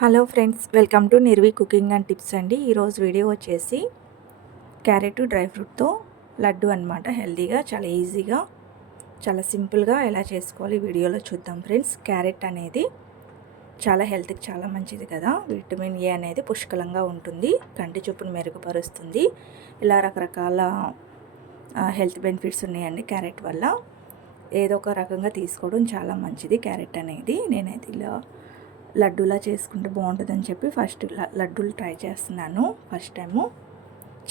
Hello friends, welcome to Nirvi cooking and tips అండి. ఈరోజు video వచ్చేసి క్యారెట్ డ్రై ఫ్రూట్తో లడ్డు అనమాట. హెల్తీగా, చాలా ఈజీగా, చాలా సింపుల్గా ఎలా చేసుకోవాలి వీడియోలో చూద్దాం ఫ్రెండ్స్. క్యారెట్ అనేది చాలా హెల్త్కి చాలా మంచిది కదా. విటమిన్ ఏ అనేది పుష్కలంగా ఉంటుంది, కంటి చూపును మెరుగుపరుస్తుంది. ఇలా రకరకాల హెల్త్ బెనిఫిట్స్ ఉన్నాయండి క్యారెట్ వల్ల. ఏదో ఒక రకంగా తీసుకోవడం చాలా మంచిది క్యారెట్ అనేది. నేనైతే ఇలా లడ్డూలా చేసుకుంటే బాగుంటుందని చెప్పి ఫస్ట్ లడ్డూలు ట్రై చేస్తున్నాను. ఫస్ట్ టైము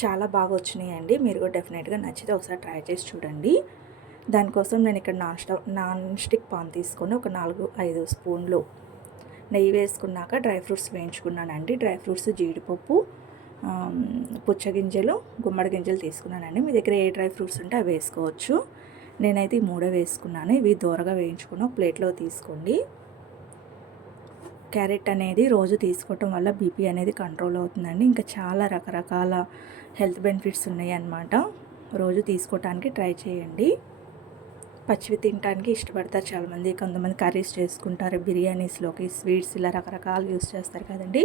చాలా బాగా వచ్చినాయండి. మీరు కూడా డెఫినెట్గా నచ్చితే ఒకసారి ట్రై చేసి చూడండి. దానికోసం నేను ఇక్కడ నాన్ స్టిక్ పాన్ తీసుకొని ఒక 4-5 స్పూన్లు నెయ్యి వేసుకున్నాక డ్రై ఫ్రూట్స్ వేయించుకున్నానండి. డ్రై ఫ్రూట్స్ జీడిపప్పు, పుచ్చగింజలు, గుమ్మడి గింజలు తీసుకున్నానండి. మీ దగ్గర ఏ డ్రై ఫ్రూట్స్ ఉంటే అవి వేసుకోవచ్చు. నేనైతే ఈ 3 వేసుకున్నాను. ఇవి దూరగా వేయించుకుని ఒక ప్లేట్లో తీసుకోండి. క్యారెట్ అనేది రోజు తీసుకోవటం వల్ల బీపీ అనేది కంట్రోల్ అవుతుందండి. ఇంకా చాలా రకరకాల హెల్త్ బెనిఫిట్స్ ఉన్నాయి అన్నమాట. రోజు తీసుకోవటానికి ట్రై చేయండి. పచ్చివి తినడానికి ఇష్టపడతారు చాలామంది. కొంతమంది కర్రీస్ చేసుకుంటారు, బిర్యానీస్లోకి, స్వీట్స్, ఇలా రకరకాలు యూస్ చేస్తారు కదండి.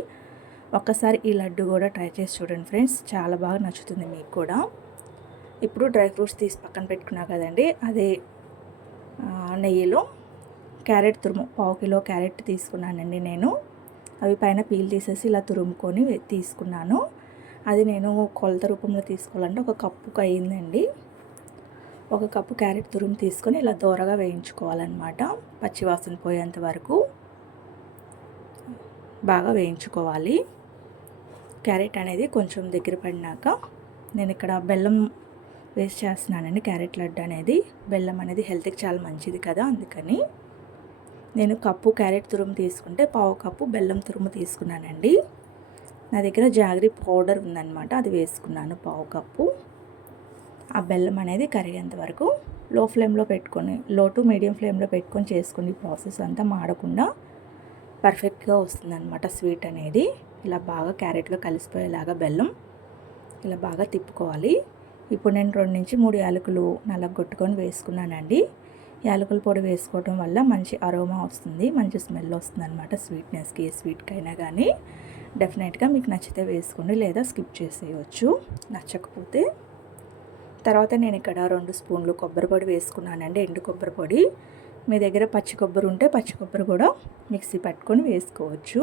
ఒక్కసారి ఈ లడ్డు కూడా ట్రై చేసి చూడండి ఫ్రెండ్స్, చాలా బాగా నచ్చుతుంది మీకు కూడా. ఇప్పుడు డ్రై ఫ్రూట్స్ తీసి పక్కన పెట్టుకున్నా కదండి, అదే నెయ్యిలో క్యారెట్ తురుము 1/2 కిలో క్యారెట్ తీసుకున్నానండి నేను. అవి పైన పీల్ తీసేసి ఇలా తురుముకొని తీసుకున్నాను. అది నేను కొలత రూపంలో తీసుకోవాలంటే 1 కప్పుకు అయ్యిందండి. 1 కప్పు క్యారెట్ తురుము తీసుకొని ఇలా దోరగా వేయించుకోవాలన్నమాట. పచ్చివాసన పోయేంత వరకు బాగా వేయించుకోవాలి. క్యారెట్ అనేది కొంచెం దగ్గర పడినాక నేను ఇక్కడ బెల్లం వేస్ట్ చేస్తున్నానండి. క్యారెట్ లడ్డు అనేది, బెల్లం అనేది హెల్త్కి చాలా మంచిది కదా, అందుకని నేను కప్పు క్యారెట్ తురుము తీసుకుంటే 1/2 కప్పు బెల్లం తురుము తీసుకున్నానండి. నా దగ్గర జాగరీ పౌడర్ ఉందన్నమాట, అది వేసుకున్నాను 1/2 కప్పు. ఆ బెల్లం అనేది కరిగేంత వరకు లో ఫ్లేమ్లో పెట్టుకొని, లో టు మీడియం ఫ్లేమ్లో పెట్టుకొని చేసుకోండి. ప్రాసెస్ అంతా మాడకుండా పర్ఫెక్ట్గా వస్తుందన్నమాట స్వీట్ అనేది. ఇలా బాగా క్యారెట్లో కలిసిపోయేలాగా బెల్లం ఇలా బాగా తిప్పుకోవాలి. ఇప్పుడు నేను 2-3 యాలకులు నలగొట్టుకొని వేసుకున్నానండి. యాలకుల పొడి వేసుకోవడం వల్ల మంచి అరోమా వస్తుంది, మంచి స్మెల్ వస్తుంది అనమాట. స్వీట్నెస్కి, స్వీట్కైనా కానీ డెఫినెట్గా మీకు నచ్చితే వేసుకోండి, లేదా స్కిప్ చేసేయచ్చు నచ్చకపోతే. తర్వాత నేను ఇక్కడ 2 స్పూన్లు కొబ్బరి పొడి వేసుకున్నానండి, ఎండు కొబ్బరి పొడి. మీ దగ్గర పచ్చి కొబ్బరి ఉంటే పచ్చి కొబ్బరి కూడా మిక్సీ పట్టుకొని వేసుకోవచ్చు.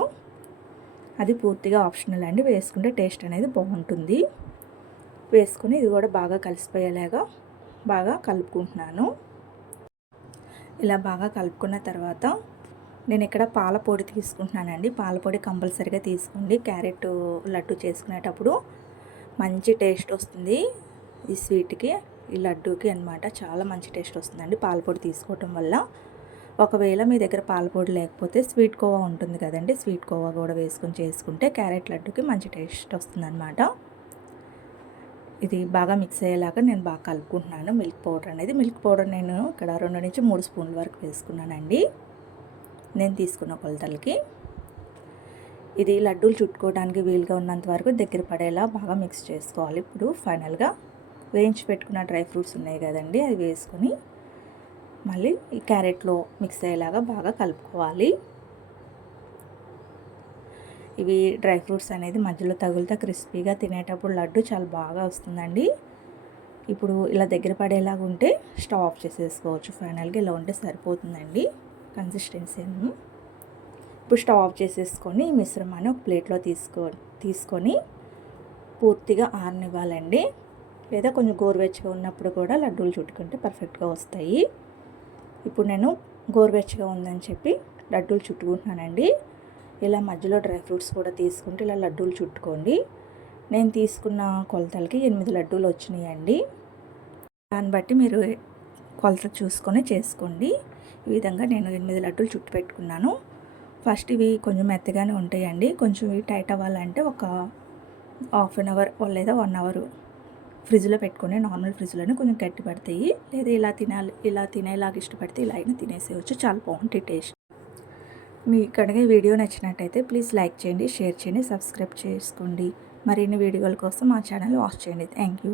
అది పూర్తిగా ఆప్షనల్ అండి, వేసుకుంటే టేస్ట్ అనేది బాగుంటుంది. వేసుకొని ఇది కూడా బాగా కలిసిపోయేలాగా బాగా కలుపుకుంటున్నాను. ఇలా బాగా కలుపుకున్న తర్వాత నేను ఇక్కడ పాల పొడి తీసుకుంటున్నానండి. పాల పొడి కంపల్సరీగా తీసుకోండి. క్యారెట్ లడ్డు చేసుకునేటప్పుడు మంచి టేస్ట్ వస్తుంది ఈ స్వీట్కి, ఈ లడ్డూకి అనమాట. చాలా మంచి టేస్ట్ వస్తుందండి పాల పొడి తీసుకోవటం వల్ల. ఒకవేళ మీ దగ్గర పాల పొడి లేకపోతే స్వీట్ కోవా ఉంటుంది కదండి, స్వీట్ కోవా కూడా వేసుకొని చేసుకుంటే క్యారెట్ లడ్డుకి మంచి టేస్ట్ వస్తుందన్నమాట. ఇది బాగా మిక్స్ అయ్యేలాగా నేను బాగా కలుపుకుంటున్నాను. మిల్క్ పౌడర్ నేను ఇక్కడ 2-3 స్పూన్ల వరకు వేసుకున్నానండి, నేను తీసుకున్న కొలతలకి. ఇది లడ్డూలు చుట్టుకోవడానికి వీలుగా ఉన్నంత వరకు దగ్గర పడేలా బాగా మిక్స్ చేసుకోవాలి. ఇప్పుడు ఫైనల్గా వేయించి పెట్టుకున్న డ్రై ఫ్రూట్స్ ఉన్నాయి కదండి, అవి వేసుకొని మళ్ళీ ఈ క్యారెట్లో మిక్స్ అయ్యేలాగా బాగా కలుపుకోవాలి. ఇవి డ్రై ఫ్రూట్స్ అనేది మధ్యలో తగులుతా క్రిస్పీగా తినేటప్పుడు లడ్డు చాలా బాగా వస్తుందండి. ఇప్పుడు ఇలా దగ్గర పడేలాగా ఉంటే స్టవ్ ఆఫ్ చేసేసుకోవచ్చు. ఫైనల్గా ఇలా ఉంటే సరిపోతుందండి కన్సిస్టెన్సీ. ఇప్పుడు స్టవ్ ఆఫ్ చేసేసుకొని ఈ మిశ్రమాన్ని ఒక ప్లేట్లో తీసుకొని పూర్తిగా ఆరనివ్వాలండి. లేదా కొంచెం గోరువెచ్చగా ఉన్నప్పుడు కూడా లడ్డూలు చుట్టుకుంటే పర్ఫెక్ట్గా వస్తాయి. ఇప్పుడు నేను గోరువెచ్చగా ఉందని చెప్పి లడ్డూలు చుట్టుకుంటున్నానండి. ఇలా మధ్యలో డ్రై ఫ్రూట్స్ కూడా తీసుకుంటే ఇలా లడ్డూలు చుట్టుకోండి. నేను తీసుకున్న కొలతలకి 8 లడ్డూలు వచ్చినాయండి. దాన్ని బట్టి మీరు కొలత చూసుకొని చేసుకోండి. ఈ విధంగా నేను 8 లడ్డూలు చుట్టు పెట్టుకున్నాను. ఫస్ట్ ఇవి కొంచెం మెత్తగానే ఉంటాయండి. కొంచెం ఇవి టైట్ అవ్వాలంటే ఒక ½ an hour లేదా 1 hour ఫ్రిడ్జ్లో పెట్టుకొని, నార్మల్ ఫ్రిడ్జ్లోనే కొంచెం గట్టి పడతాయి. లేదా ఇలా తినేలాగా ఇష్టపడితే ఇలా అయినా తినేసేయచ్చు, చాలా బాగుంటాయి టేస్ట్. మీకు కనుక ఈ వీడియో నచ్చినట్టయితే ప్లీజ్ లైక్ చేయండి, షేర్ చేయండి, సబ్స్క్రైబ్ చేసుకోండి. మరిన్ని వీడియోల కోసం మా ఛానల్ వాచ్ చేయండి. Thank you.